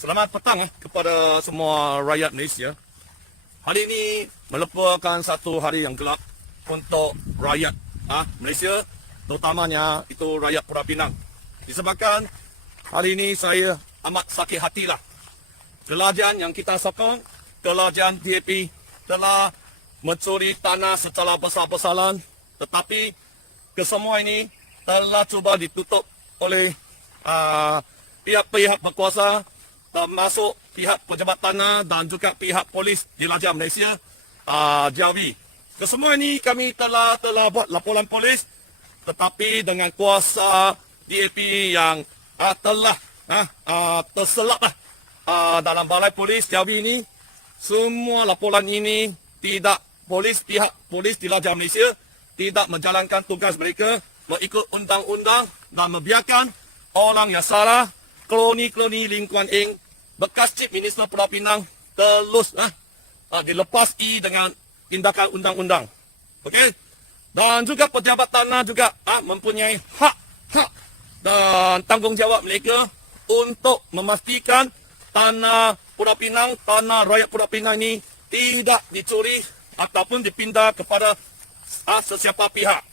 Selamat petang kepada semua rakyat Malaysia. Hari ini merupakan satu hari yang gelap untuk rakyat Malaysia, terutamanya itu rakyat Pulau Pinang. Disebabkan hari ini saya amat sakit hatilah. Kerajaan yang kita sokong, kerajaan DAP telah mencuri tanah secara besar-besaran, tetapi kesemua ini telah cuba ditutup oleh pihak-pihak berkuasa, termasuk pihak pejabat tanah dan juga pihak polis di Raja Malaysia, JAWI. Kesemua ini kami telah buat laporan polis, tetapi dengan kuasa DAP yang telah terselap dalam balai polis JAWI ini, semua laporan ini pihak polis di Raja Malaysia tidak menjalankan tugas mereka mengikut undang-undang dan membiarkan orang yang salah, kloni Lim Kuan Eng, bekas Chief Minister Pulau Pinang, terus dilepas dengan tindakan undang-undang. Okey? Dan juga pejabat tanah juga mempunyai hak dan tanggungjawab mereka untuk memastikan tanah Pulau Pinang, tanah rakyat Pulau Pinang ini tidak dicuri ataupun dipindah kepada sesiapa pihak.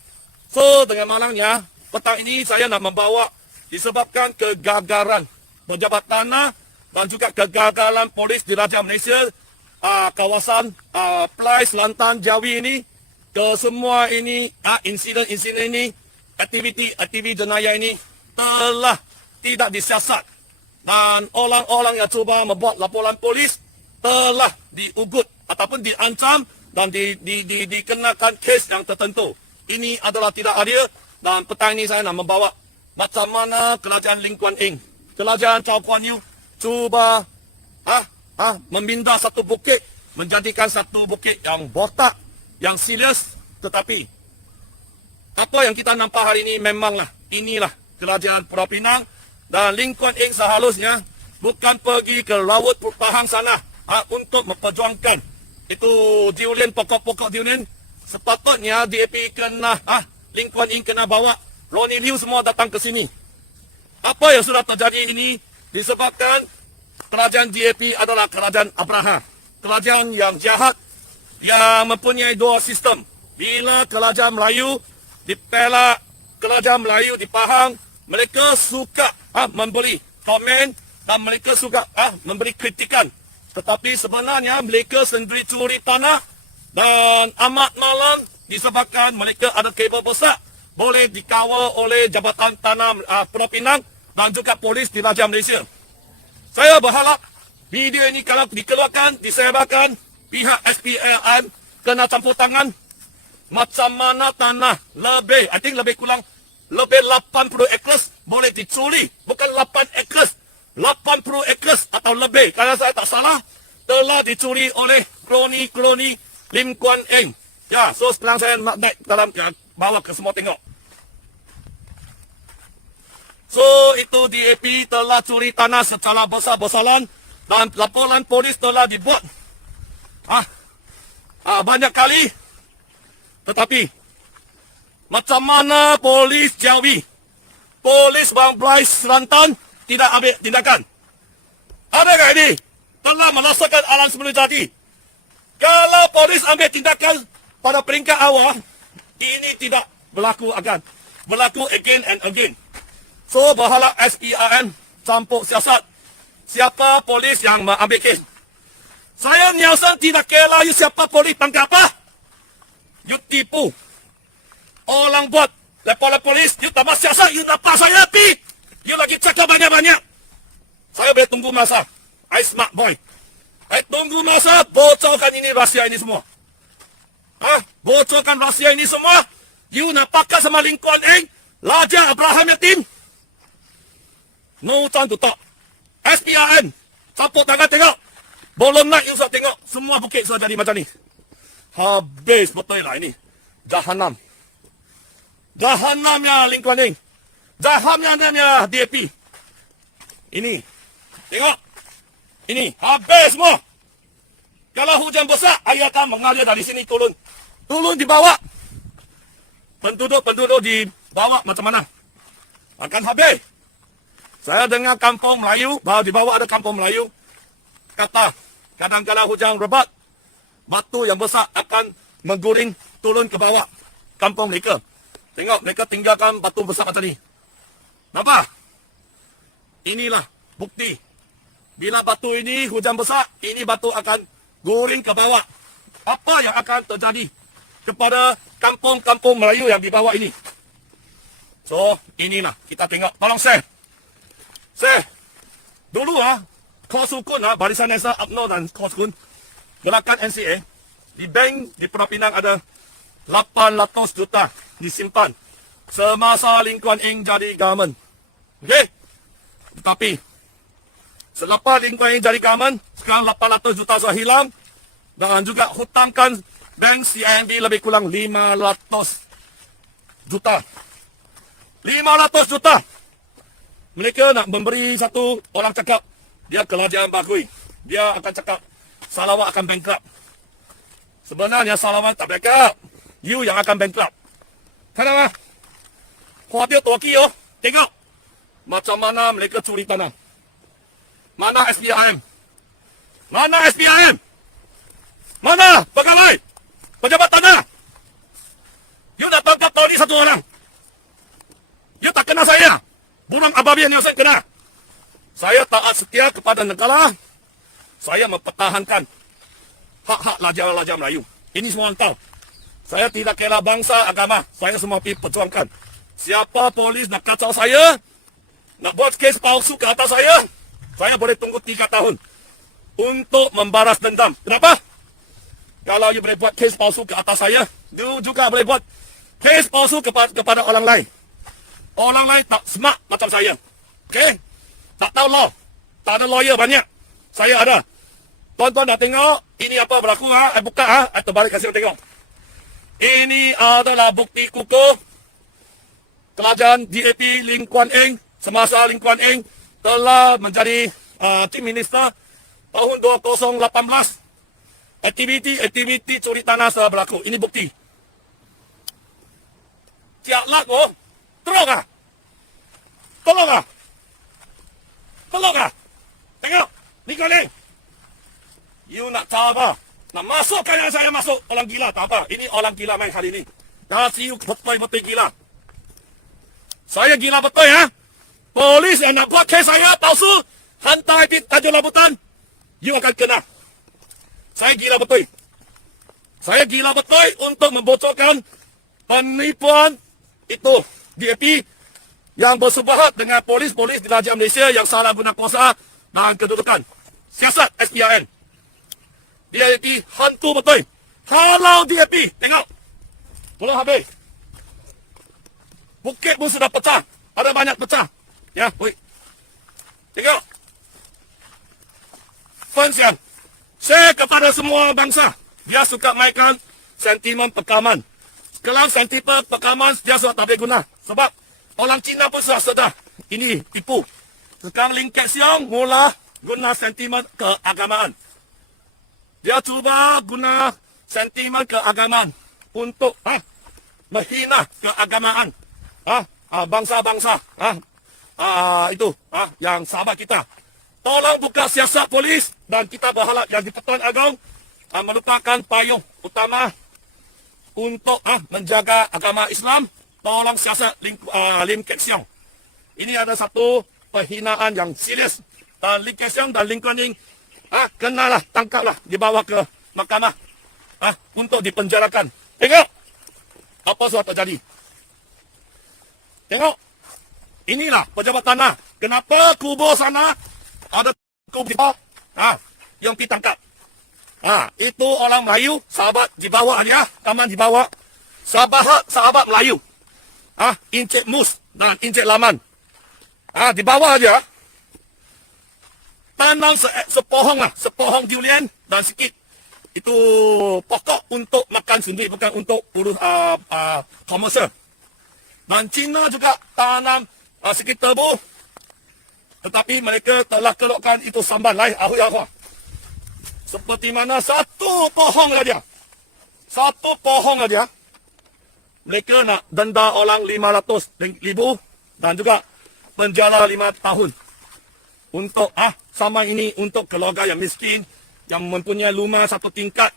So, dengan malangnya, petang ini saya nak membawa disebabkan kegagalan pejabat tanah dan juga kegagalan polis di Raja Malaysia, kawasan Plai Selatan JAWI ini, kesemua ini, insiden ini, aktiviti jenayah ini telah tidak disiasat. Dan orang-orang yang cuba membuat laporan polis telah diugut ataupun diancam dan dikenakan kes yang tertentu. Ini adalah tidak adil, dan petang ini saya nak membawa macam mana kerajaan Lim Kuan Eng, kerajaan Chow Kuan Yew cuba memindah satu bukit menjadikan satu bukit yang botak, yang serius. Tetapi apa yang kita nampak hari ini memanglah inilah kerajaan Pulau Pinang, dan Lim Kuan Eng seharusnya bukan pergi ke laut Pahang sana untuk memperjuangkan itu durian, pokok-pokok durian. Sepatutnya DAP kena Lim Kuan Eng kena bawa Ronnie Liu semua datang ke sini. Apa yang sudah terjadi ini disebabkan kerajaan DAP adalah kerajaan Abraha, kerajaan yang jahat, yang mempunyai dua sistem. Bila kerajaan Melayu dipelak, kerajaan Melayu di Pahang, mereka suka memberi komen dan mereka suka memberi kritikan. Tetapi sebenarnya mereka sendiri curi tanah dan amat malam disebabkan mereka ada kabel besar boleh dikawal oleh Jabatan Tanah Pulau Pinang dan juga polis di Raja Malaysia. Saya berharap video ini kalau dikeluarkan, disebarkan, pihak SPLM kena campur tangan. Macam mana tanah lebih kurang 80 acres boleh dicuri. Bukan 8 acres, 80 acres atau lebih. Kalau saya tak salah, telah dicuri oleh kloni Lim Kuan Eng. Ya, so sekarang saya nak naik dalam bawa ke semua tengok. So, itu DAP telah curi tanah secara besar-besaran dan laporan polis telah dibuat banyak kali. Tetapi, macam mana polis JAWI, polis Bang Plai Selatan tidak ambil tindakan? Adakah ini telah merasakan alam semula jadi? Kalau polis ambil tindakan pada peringkat awal, ini tidak berlaku again and again. So, berharap SPRM campur siasat. Siapa polis yang mengambil kes? Saya Nielsen tidak kira you siapa polis tangkap apa. You tipu. Orang buat laporan polis, you tambah siasat, you dapat saya pi. You lagi cakap banyak-banyak. Saya boleh tunggu masa. I smart boy. I tunggu masa bocorkan ini rahsia ini semua. Bocorkan rahsia ini semua. You nak pakai sama Lim Kuan Eng, Raja Abraham Yatim. No time to talk. SPRM, campur tangan tengok. Belum naik, you sudah tengok. Semua bukit sudah jadi macam ni. Habis betul lah ini. Jahanam. Jahanamnya Lim Kuan Eng. Jahanamnya DAP. Ini. Tengok. Ini. Habis semua. Kalau hujan besar, air akan mengalir dari sini turun. Turun dibawa. Penduduk dibawa macam mana? Akan habis. Saya dengar kampung Melayu, bahawa di bawah ada kampung Melayu, kata kadang-kadang hujan lebat, batu yang besar akan mengguring turun ke bawah kampung mereka. Tengok, mereka tinggalkan batu besar macam ni. Nampak? Inilah bukti. Bila batu ini hujan besar, ini batu akan guring ke bawah. Apa yang akan terjadi kepada kampung-kampung Melayu yang di bawah ini? So, inilah kita tengok. Tolong share. Share. Dulu kos sukun Barisan Nasional UMNO dan kos sukun gerakan NCA di bank di Pulau Pinang ada 800 juta disimpan semasa Lim Kuan Eng jadi government. Okey. Tetapi selepas Lim Kuan Eng jadi government, sekarang 800 juta sudah hilang dan juga hutangkan bank CIMB lebih kurang 500 juta. 500 juta. Mereka nak memberi satu orang cakap dia kerajaan bagui. Dia akan cakap Sarawak akan bankrupt. Sebenarnya Sarawak tak bankrupt. You yang akan bankrupt. Kenapa? Khawatir Turki tengok macam mana mereka curi tanah. Mana SPIM? Mana SPIM? Mana pegawai pejabat tanah? You nak tangkap tahun ni satu orang. You tak kenal saya. Burung ababian yang saya kenal. Saya taat setia kepada negara. Saya mempertahankan hak-hak raja-raja Melayu. Ini semua orang tahu. Saya tidak kira bangsa, agama. Saya semua pergi perjuangkan. Siapa polis nak kacau saya, nak buat kes palsu ke atas saya boleh tunggu 3 tahun untuk membalas dendam. Kenapa? Kalau you boleh buat kes palsu ke atas saya, you juga boleh buat kes palsu kepada orang lain. Orang lain tak smart macam saya. Okey? Tak tahu law. Tak ada lawyer banyak. Saya ada. Tuan-tuan dah tengok ini apa berlaku I buka I terbalik kasih tengok. Ini adalah bukti kukuh kerajaan DAP Lim Kuan Eng semasa Lim Kuan Eng telah menjadi Chief Minister tahun 2018. Aktiviti curi tanah telah berlaku. Ini bukti. Tiap lak Tolong Tengok. Ni kali. You nak tahu apa? Nak masukkan yang saya masuk. Orang gila tak apa. Ini orang gila main hari ni. Kasi you betul-betul gila. Saya gila betul Polis yang nak buat kes saya palsu, hantar di Tanjung Rambutan, you akan kena. Saya gila betul. Saya gila betul untuk membocorkan penipuan itu. DAP yang bersebahat dengan polis-polis di Raja Malaysia yang salah guna kuasa dan kedudukan. Siasat SPRN. DAP hantu betul. Kalau DAP, tengok. Belum habis. Bukit pun sudah pecah. Ada banyak pecah. Ya, wait. Tengok. Fansian. Saya kepada semua bangsa. Dia suka mainkan sentimen pekaman. Sekarang sentimen pekaman dia sudah tak boleh guna. Sebab orang Cina pun sudah sedar. Ini tipu. Sekarang Lim Kek Siong mula guna sentimen keagamaan. Dia cuba guna sentimen keagamaan untuk menghina keagamaan. Bangsa-bangsa. Itu yang sahabat kita. Tolong buka siasat polis dan kita berharap yang di-Pertuan Agong merupakan payung utama untuk menjaga agama Islam. Tolong siasat Lim Kek Siong. Ini ada satu penghinaan yang serius. Dan Lim Kek Siong dan Lim Kuan Eng kenalah, tangkaplah, dibawa ke mahkamah untuk dipenjarakan. Tengok apa sudah terjadi. Tengok. Inilah pejabat tanah. Kenapa kubur sana ada kubur yang ditangkap. Itu orang Melayu, sahabat di bawah dia, taman di bawah. Sahabat Melayu. Encik Mus dan Encik Laman. Di bawah aja. Tanam sepohong durian dan sikit. Itu pokok untuk makan sendiri, bukan untuk urus komersial. Dan Cina juga tanam sikit tebu. Tetapi mereka telah kelokkan itu samban lain. Seperti mana satu pohon saja. Mereka nak denda orang 500,000 dan juga penjara 5 tahun. Untuk sama ini untuk keluarga yang miskin, yang mempunyai rumah satu tingkat,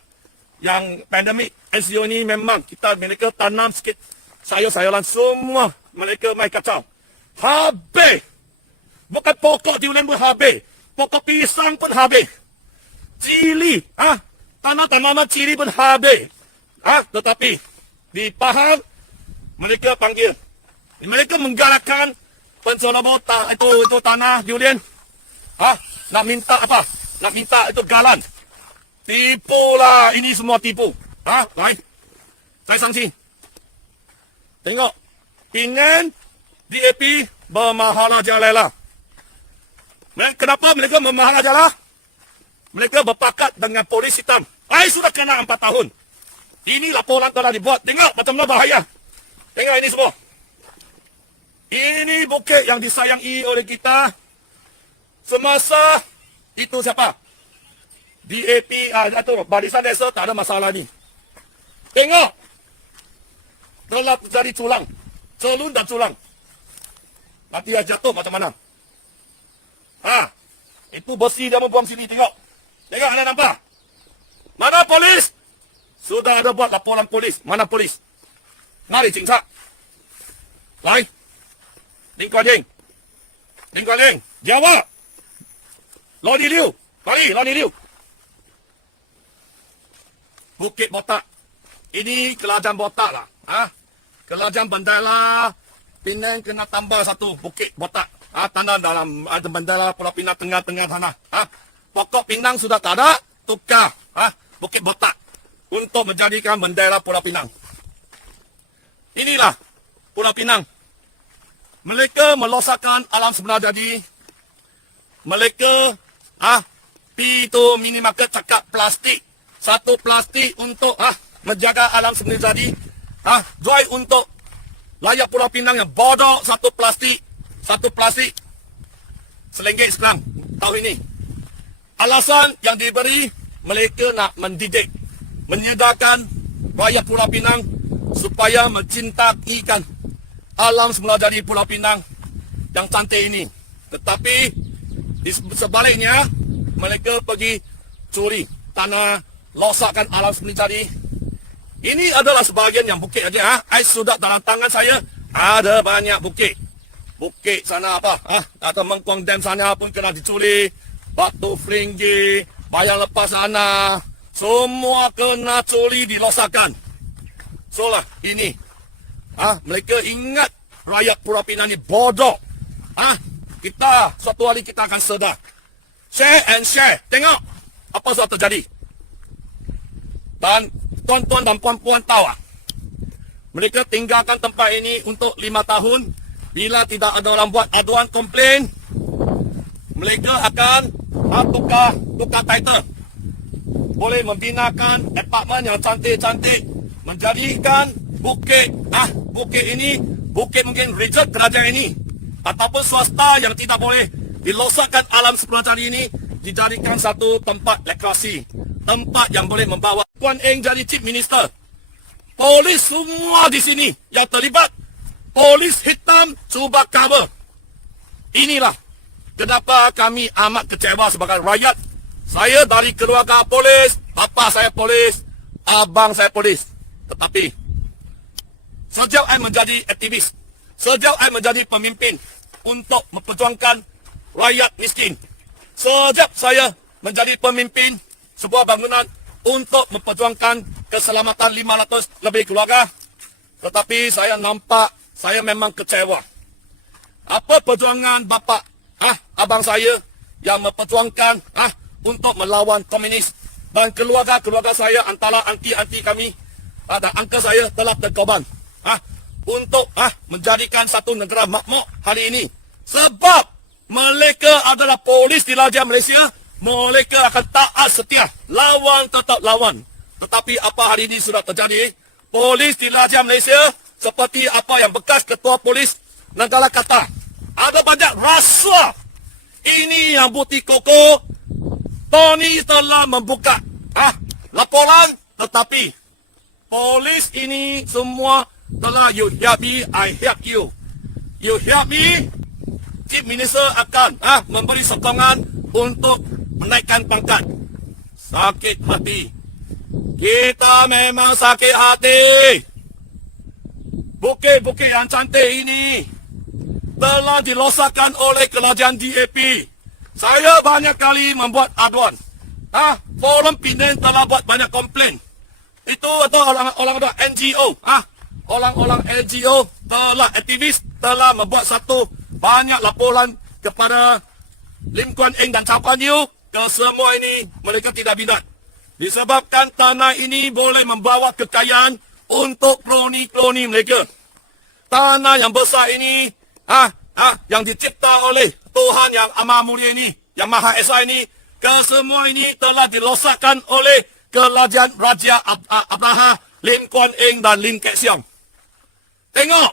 yang pandemik NCO ni memang mereka tanam sikit sayur-sayuran semua mereka mai kacau. Habis. Bukan pokok durian pun habis. Pokok pisang pun habis. Cili, tanah-tanaman cili pun habis. Tetapi di Pahang mereka panggil. Mereka menggalakkan penceroboh itu tanah durian. Nak minta apa? Nak minta itu galan. Tipulah, ini semua tipu. Baik. Saya sanksi. Tengok. Pengan DAP bermaharajalela. Kenapa mereka bermaharajalela? Mereka berpakat dengan polis hitam. Sudah kena 4 tahun. Ini laporan telah dibuat. Tengok macam mana bahaya. Tengok ini semua. Ini bukit yang disayangi oleh kita. Semasa itu siapa? DAP, Barisan Desa tak ada masalah ni. Tengok. Telah terjadi culang. Celun dan culang. Nanti dia jatuh macam mana? Itu besi dia membuang sini, tengok. Tengok, anda nampak? Mana polis? Sudah ada buat laporan polis. Mana polis? Mari, cingsak. Lai. Ling Kuan Ying. Ling Kuan Ying. Jawab. Loni Liu. Mari, Loni Liu. Bukit Botak. Ini Kelajang Botak lah. Kelajang Bandala. Penang kena tambah satu Bukit Botak. Tanah dalam ada Bandala Pulau Pinang tengah-tengah sana. Pokok Pinang sudah tak ada. Tukar. Bukit Botak. Untuk menjadikan bendera Pulau Pinang. Inilah Pulau Pinang. Mereka melosakkan alam sebenar jadi. Mereka itu minimarket cakap plastik. Satu plastik untuk menjaga alam sebenar jadi. Jual untuk layak Pulau Pinang yang bodoh satu plastik. RM1 sekarang tahun ini. Alasan yang diberi mereka nak mendidik, menyedarkan rakyat Pulau Pinang supaya mencintai alam semula dari Pulau Pinang yang cantik ini. Tetapi di sebaliknya mereka pergi curi tanah, losakkan alam semula jadi. Ini adalah sebahagian yang bukit aja. Sudah dalam tangan saya ada banyak bukit. Bukit sana atau Mengkuang Dam sana pun kena dicuri. Batu Fringgi, Bayang Lepas sana, semua kena curi dilosakkan. So lah ini. Mereka ingat rakyat Pulau Pinang ni bodoh. Kita suatu hari kita akan sedar. Share and share. Tengok apa sudah terjadi. Dan tuan-tuan dan puan-puan tahu mereka tinggalkan tempat ini untuk 5 tahun. Bila tidak ada orang buat aduan komplain, mereka akan tukar title. Boleh membinakan apartmen yang cantik-cantik, menjadikan bukit ini, bukit mungkin resort kerajaan ini, ataupun swasta yang tidak boleh dilosakkan alam sebenar ini, dijadikan satu tempat rekreasi, tempat yang boleh membawa. Kuan Eng jadi chief minister. Polis semua di sini yang terlibat. Polis hitam cuba cover. Inilah kenapa kami amat kecewa sebagai rakyat. Saya dari keluarga polis, bapa saya polis, abang saya polis. Tetapi sejak saya menjadi aktivis, sejak saya menjadi pemimpin untuk memperjuangkan rakyat miskin, sejak saya menjadi pemimpin sebuah bangunan untuk memperjuangkan keselamatan 500 lebih keluarga, tetapi saya nampak saya memang kecewa. Apa perjuangan bapa, abang saya yang memperjuangkan untuk melawan komunis, dan keluarga-keluarga saya antara anti-anti kami dan angka saya telah terkorban untuk menjadikan satu negara makmur hari ini. Sebab mereka adalah polis di Raja Malaysia, mereka akan taat setia, lawan tetap lawan. Tetapi apa hari ini sudah terjadi? Polis di Raja Malaysia seperti apa yang bekas ketua polis negara kata, ada banyak rasuah. Ini yang bukti kokoh. Tony telah membuka laporan, tetapi polis ini semua telah, you help me, I help you. You help me, Chief Minister akan memberi sokongan untuk menaikkan pangkat. Sakit hati. Kita memang sakit hati. Bukit-bukit yang cantik ini telah dilosakkan oleh kerajaan DAP. Saya banyak kali membuat aduan. Forum Penang telah buat banyak komplain. Itu atau orang-orang NGO, orang-orang NGO telah aktivis telah membuat satu banyak laporan kepada Lim Kuan Eng dan Chow Kuan Yew. Kesemua ini mereka tidak minat. Disebabkan tanah ini boleh membawa kekayaan untuk kloni-kloni mereka. Tanah yang besar ini, yang dicipta oleh Tuhan yang amat mulia ini, yang Maha Esa ini, kesemua ini telah dilosakkan oleh kerajaan Raja Abraha, Lim Kuan Eng dan Lim Kek Siong. Tengok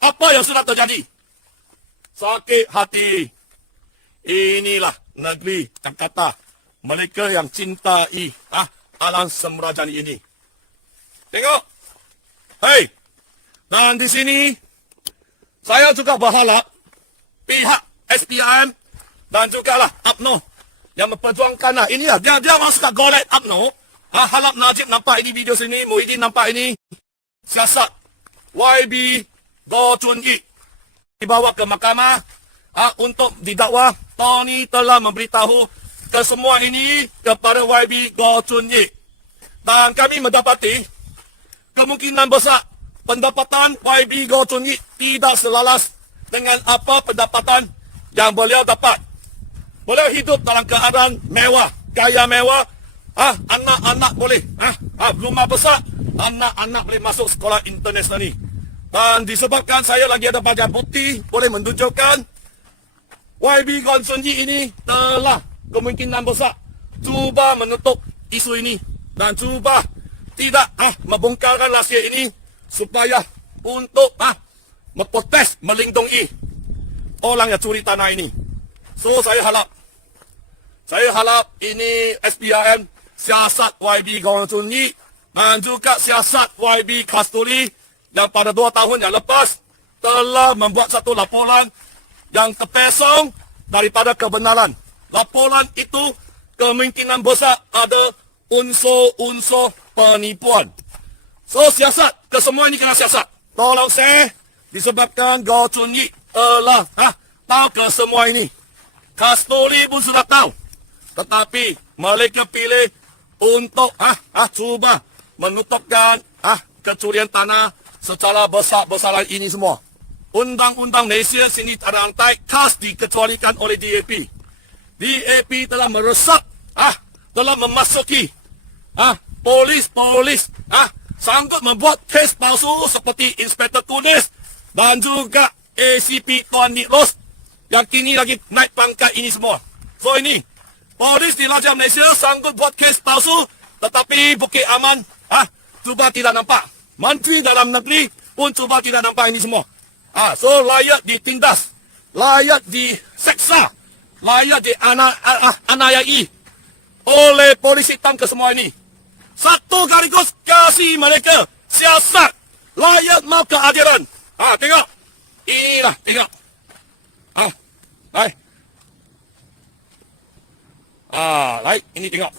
apa yang sudah terjadi. Sakit hati. Inilah negeri Jakarta. Mereka yang cintai alam semerajan ini. Tengok. Hei. Dan di sini saya juga berharap pihak SPM dan juga lah UMNO yang memperjuangkan inilah dia masuk ke golek UMNO. Harap Najib nampak ini video sini, Muhyiddin nampak ini. Siasat YB Goh Chun Yik dibawa ke mahkamah untuk didakwa. Tony telah memberitahu kesemua ini kepada YB Goh Chun Yik. Dan kami mendapati kemungkinan besar pendapatan YB Goh Chun Yik tidak selaras dengan apa pendapatan yang beliau dapat. Beliau hidup dalam keadaan mewah, gaya mewah. Anak-anak boleh, rumah besar, anak-anak boleh masuk sekolah internasional ni. Dan disebabkan saya lagi ada banyak bukti boleh menunjukkan YB Goh Chun Yik ini telah kemungkinan besar cuba menutup isu ini dan cuba tidak membongkarkan rahsia ini supaya untuk memprotes, melindungi orang yang curi tanah ini. So saya harap ini SPRM, siasat YB Goh Chun Yik dan juga siasat YB Kasturi yang pada 2 tahun yang lepas telah membuat satu laporan yang terpesong daripada kebenaran. Laporan itu kemungkinan besar ada unsur-unsur penipuan. So siasat, kesemua ini kena siasat. Tolong saya, disebabkan Goh Chun Yik telah tahu kesemua ini. Kasturi pun sudah tahu. Tetapi mereka pilih untuk cuba menutupkan kecurian tanah secara besar-besaran ini semua. Undang-undang Malaysia sini ada rantai khas dikecualikan oleh DAP. DAP telah meresap, telah memasuki polis, sanggup membuat kes palsu seperti Inspektor Tunis dan juga ACP Tuan Nik Ros yang kini lagi naik pangkat ini semua. So ini, polis di Raja Malaysia sanggup buat kes palsu tetapi Bukit Aman cuba tidak nampak. Menteri Dalam Negeri pun cuba tidak nampak ini semua. So layak ditindas, layak diseksa, layak dianiayai oleh polis hitam ke semua ini. Satu sekaligus kasih mereka siasat layak mau keadilan. Tengok. Inilah, tengok. Baik, ini tengok.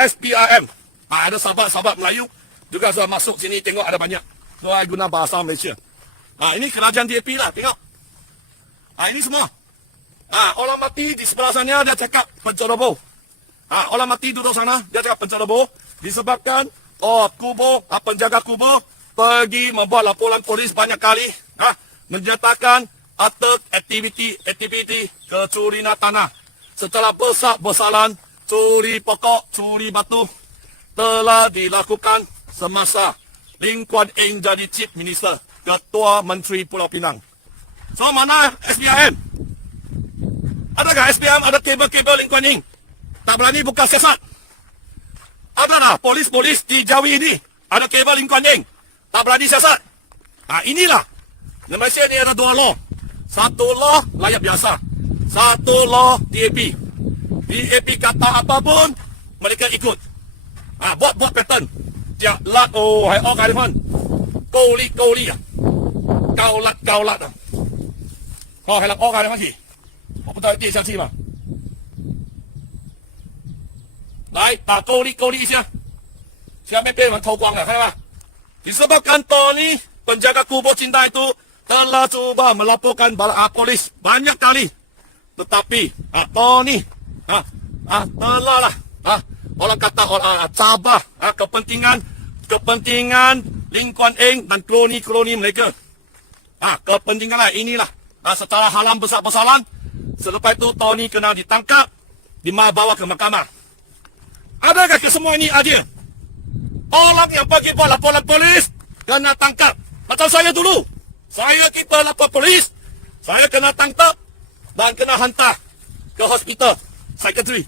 SPRM. Ada sahabat-sahabat Melayu juga sudah masuk sini, tengok ada banyak. So, I guna bahasa Malaysia. Ini kerajaan DAP lah, tengok. Ini semua. Orang mati di sebelah sana, dia cakap penceroboh. Orang mati duduk sana, dia cakap penceroboh. Disebabkan, kubur, penjaga kubur, pergi membuat laporan polis banyak kali. Menyatakan ada aktiviti kecurian tanah. Secara besar-besaran, curi pokok, curi batu, telah dilakukan semasa Lim Kuan Eng jadi Chief Minister, Ketua Menteri Pulau Pinang. So, mana SPRM? Adakah SPRM ada kabel-kabel Lim Kuan Eng? Tak berani buka siasat. Ada dah polis-polis di Jawi ini, ada kabel Lim Kuan Eng. Tak berani siasat. Inilah. Di Malaysia ni ada 2 law. Satu law layak biasa. Satu law DAP. DAP kata apapun, mereka ikut. Buat pattern. Hai kai fan. Kau li. 高辣的。哦，系啦，我讲你乜事？我不知道第下去嘛。来，打够力一下，下面被我们偷光了，看到吗？Disebabkan Tony, penjaga kubur cinta itu telah coba melaporkan bala polis banyak kali. Tetapi Tony telah lah orang kata cabar kepentingan Lim Kuan Eng dan kroni mereka. Kepentingan lah inilah secara haram besar-besaran. Selepas itu Tony kena ditangkap, dibawa ke mahkamah. Adakah kesemua ini adil? Orang yang pergi buat laporan polis kena tangkap. Macam saya dulu. Saya kita lapor polis. Saya kena tangkap dan kena hantar ke hospital psikiatri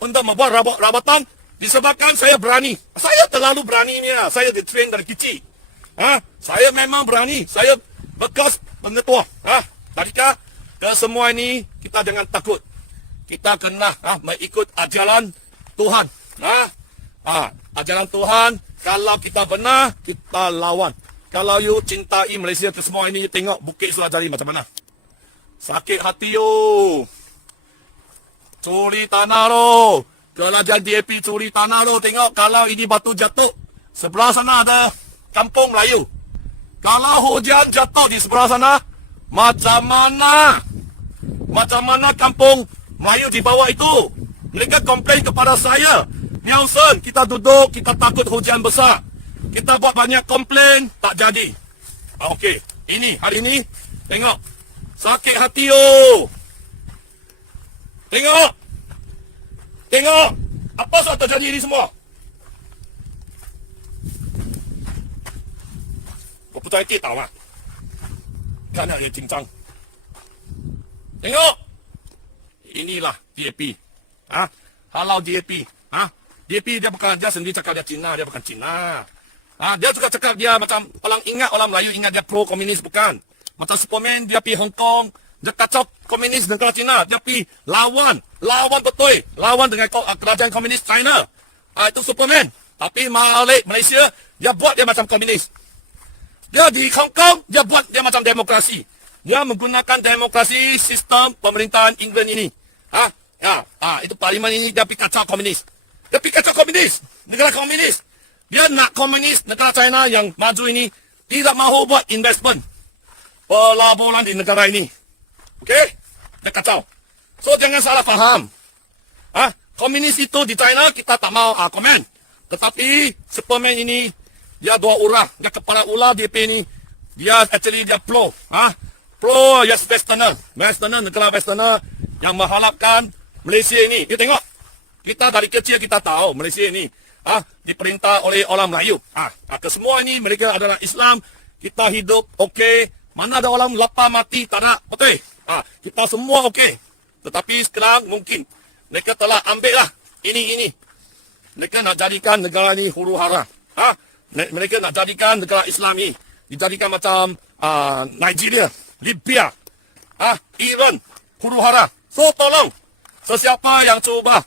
untuk membuat rawatan disebabkan saya berani. Saya terlalu berani ni. Saya ditrain dari kecil. Saya memang berani. Saya bekas pengetua. Tadikah kesemua ini kita jangan takut. Kita kena mengikut ajaran Tuhan. Ajaran Tuhan, kalau kita benar, kita lawan. Kalau you cintai Malaysia ke semua ini, you tengok Bukit Surajari macam mana. Sakit hati you. Curi tanah lo. Kerajaan DAP curi tanah lo. Tengok kalau ini batu jatuh, sebelah sana ada kampung Melayu. Kalau hujan jatuh di sebelah sana, macam mana kampung Melayu di bawah itu. Mereka komplain kepada saya. Nelson, kita duduk, kita takut hujan besar. Kita buat banyak komplain, tak jadi. Okey, hari ini, tengok. Sakit hati yo. Tengok. Apa yang terjadi ini semua? Aku putar ikut tahu mah. Kan ada cincang. Tengok. Inilah DAP. Halau DAP. DAP dia bukan dia sendiri cakap dia Cina, dia bukan Cina. Dia juga cakap dia macam orang Melayu ingat dia pro komunis bukan. Macam Superman dia pergi Hong Kong, dia kacau komunis negara Cina, dia pergi lawan betul, lawan dengan kerajaan komunis China. Itu Superman. Tapi Malaysia dia buat dia macam komunis. Dia di Hong Kong dia buat dia macam demokrasi. Dia menggunakan demokrasi sistem pemerintahan England ini. Itu parlimen ini dia pergi kacau komunis. Negara komunis. Dia nak komunis, negara China yang maju ini tidak mahu buat investment. Pelaburan di negara ini. Okey? Dia kacau. So, jangan salah faham. Komunis itu di China, kita tak mau komen. Tetapi, Superman ini, dia dua ulah. Dia kepala ulah DP ini. Dia pro. Pro, yes, Westerner, negara Westerner yang mengharapkan Malaysia ini. You tengok. Kita dari kecil kita tahu Malaysia ini diperintah oleh orang Melayu. Kesemua ini mereka adalah Islam. Kita hidup okey. Mana ada orang lapar mati tak ada. Betul. Kita semua okey. Tetapi sekarang mungkin mereka telah ambil lah ini. Mereka nak jadikan negara ini huru hara. Mereka nak jadikan negara Islam ini dijadikan macam Nigeria, Libya, Iran, huru hara. So tolong sesiapa yang cuba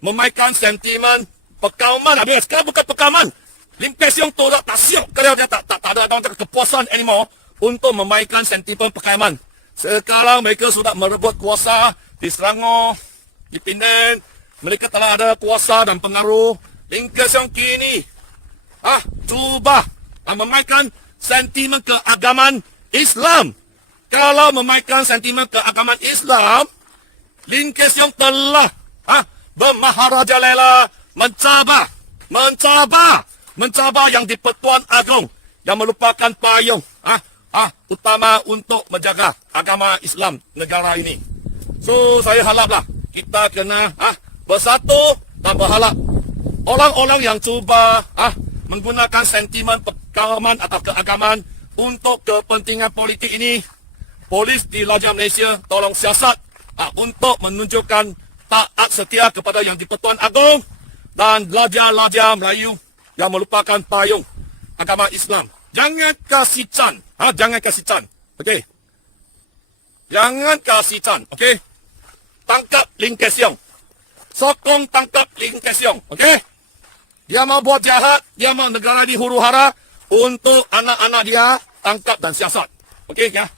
memainkan sentimen perkauman. Sekarang bukan perkauman. Lim Kok Siong tu tak siap kalau dia tak ada kepuasan anymore untuk memainkan sentimen perkauman. Sekarang mereka sudah merebut kuasa di Selangor, di Penang. Mereka telah ada kuasa dan pengaruh. Lim Kok Siong kini cuba memainkan sentimen keagamaan Islam. Kalau memainkan sentimen keagamaan Islam, Lim Kok Siong telah bermaharajalela mencabar yang di Pertuan Agong yang merupakan payung utama untuk menjaga agama Islam negara ini. So saya haraplah kita kena bersatu dan berharap orang-orang yang cuba menggunakan sentimen perkauman atau keagamaan untuk kepentingan politik ini, polis di Raja Malaysia tolong siasat untuk menunjukkan taat setia kepada yang di-Pertuan Agong dan raja-raja Melayu yang merupakan payung agama Islam. Jangan kasih can. Jangan kasih can. Okey. Jangan kasih can. Okey. Tangkap Lim Kok Siong. Sokong tangkap Lim Kok Siong. Okey. Dia mau buat jahat, dia mau negara di huru hara untuk anak-anak dia, tangkap dan siasat. Okey ya.